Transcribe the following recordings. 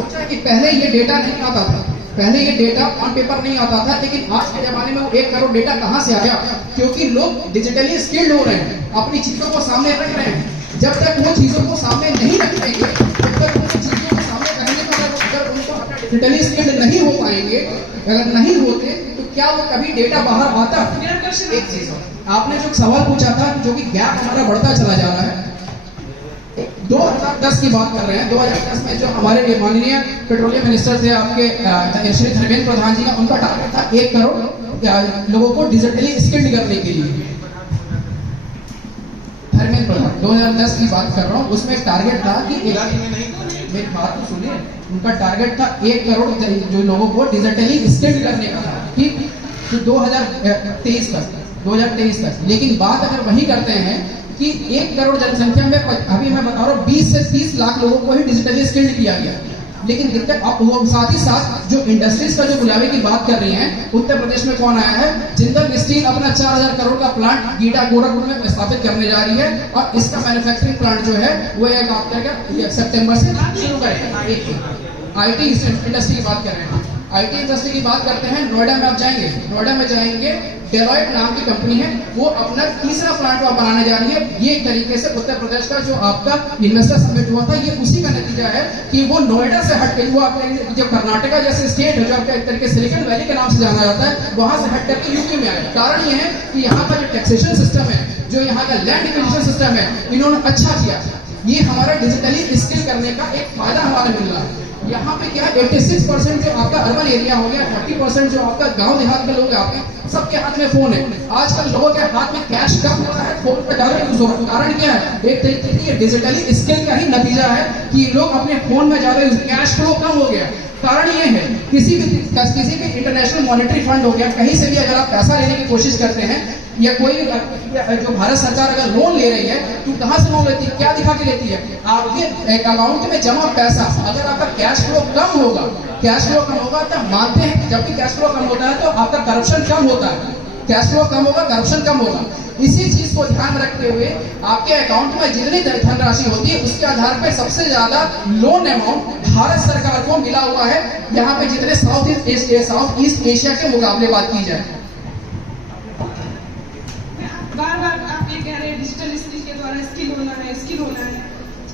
सोचा कि पहले ये डेटा नहीं आता था, पहले ये डेटा ऑन पेपर नहीं आता था, लेकिन आज के जमाने में वो 1 करोड़ डेटा कहां से आया? क्योंकि लोग डिजिटली स्किल्ड हो रहे हैं, अपनी चीजों को सामने रख रहे हैं। जब तक वो चीजों को सामने नहीं रखेंगे, जब तक उन चीजों को सामने रखने पर अगर उनको अपना डिजिटली स्किल्ड नहीं हो पाएंगे, अगर नहीं होते तो क्या वो कभी डेटा बाहर आता? एक चीज आपने जो सवाल पूछा था, जो कि गैप हमारा बढ़ता चला जा रहा है, 2010 की बात कर रहे हैं। 2010 में जो हमारे माननीय पेट्रोलियम मिनिस्टर थे आपके श्री धर्मेंद्र प्रधान जी का, उनका टारगेट था 1 करोड़ लोगों को डिजिटली स्किल्ड करने के लिए। धर्मेंद्र प्रधान 2010 की बात कर रहा हूँ, उसमें एक टारगेट था कि मेरी बात तो सुनिए, उनका टारगेट था 1 करोड़ जो लोगों को डिजिटली स्किल्ड करने का था, ठीक, तो 2023 तक। लेकिन बात अगर वही करते हैं कि 1 करोड़ जनसंख्या में अभी मैं बता रहा हूँ 20 से 30 लाख लोगों को ही डिजिटली स्किल्ड किया गया। लेकिन दिक्कत अब साथ ही साथ जो इंडस्ट्रीज का जो बुलावे की बात कर रही हैं, उत्तर प्रदेश में कौन आया है? जिंदल स्टील अपना 4000 करोड़ का प्लांट गीटा गोरखपुर में स्थापित करने जा रही है, और इसका मैन्युफैक्चरिंग प्लांट जो है वो एक आपका सितंबर से शुरू करेगा। आईटी इंडस्ट्री की बात कर रहे हैं, आईटी इंडस्ट्री की बात करते हैं, नोएडा में आप जाएंगे, नोएडा में जाएंगे, डेलॉयट नाम की कंपनी है, वो अपना तीसरा प्लांट वहां बनाने जा रही है। ये एक तरीके से उत्तर प्रदेश का जो आपका इन्वेस्टर समिट हुआ था, ये उसी का नतीजा है कि वो नोएडा से हट कर, वो आपका जो कर्नाटका जैसे स्टेट है, जो आपका एक तरीके सिलिकॉन वैली के नाम से जाना जाता है, वहां से हट करके यूपी में आया। कारण ये है कि यहाँ का जो टैक्सेशन सिस्टम है, जो यहाँ का लैंड एक्विजिशन सिस्टम है, इन्होंने अच्छा किया। ये हमारा डिजिटली स्किल करने का एक फायदा हमारे मिल रहा है। यहाँ पे क्या 86% जो आपका अर्बन एरिया हो गया, 30% जो आपका गांव देहात के लोग आते हैं, सबके हाथ में फोन है। आजकल लोगों के हाथ में कैश कम हो रहा है, फोन का ज्यादा यूज हो रहा है। कारण क्या है? एक तरीके की डिजिटली स्किल का ही नतीजा है कि लोग अपने फोन में ज्यादा यूज, कैश फ्लो कम हो गया। कारण ये है किसी भी इंटरनेशनल मॉनेटरी फंड हो गया, कहीं से भी अगर आप पैसा लेने की कोशिश करते हैं, या कोई जो भारत सरकार अगर लोन ले रही है, तो कहां से लोन लेती है? क्या दिखा के लेती है? आपके अकाउंट में जमा पैसा। अगर आपका कैश फ्लो कम होगा, तो मानते हैं जब भी कैश फ्लो कम होता है तो आपका करप्शन कम होता है। कैश फ्लो कम होगा, करप्शन कम होगा। इसी चीज को ध्यान में रखते हुए आपके अकाउंट में जितनी धनराशि होती है, उसके आधार पर सबसे ज्यादा लोन अमाउंट भारत सरकार को मिला हुआ है, यहाँ पे जितने साउथ ईस्ट एशिया के मुकाबले बात की जाए। बार-बार आप ये कह रहे हैं डिजिटल स्किल के द्वारा स्किल होना है।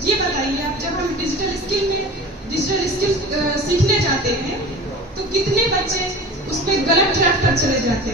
ये बताइए, आप जब हम डिजिटल स्किल सीखने जाते हैं, तो कितने बच्चे उस पर गलत ट्रैक पर चले जाते हैं?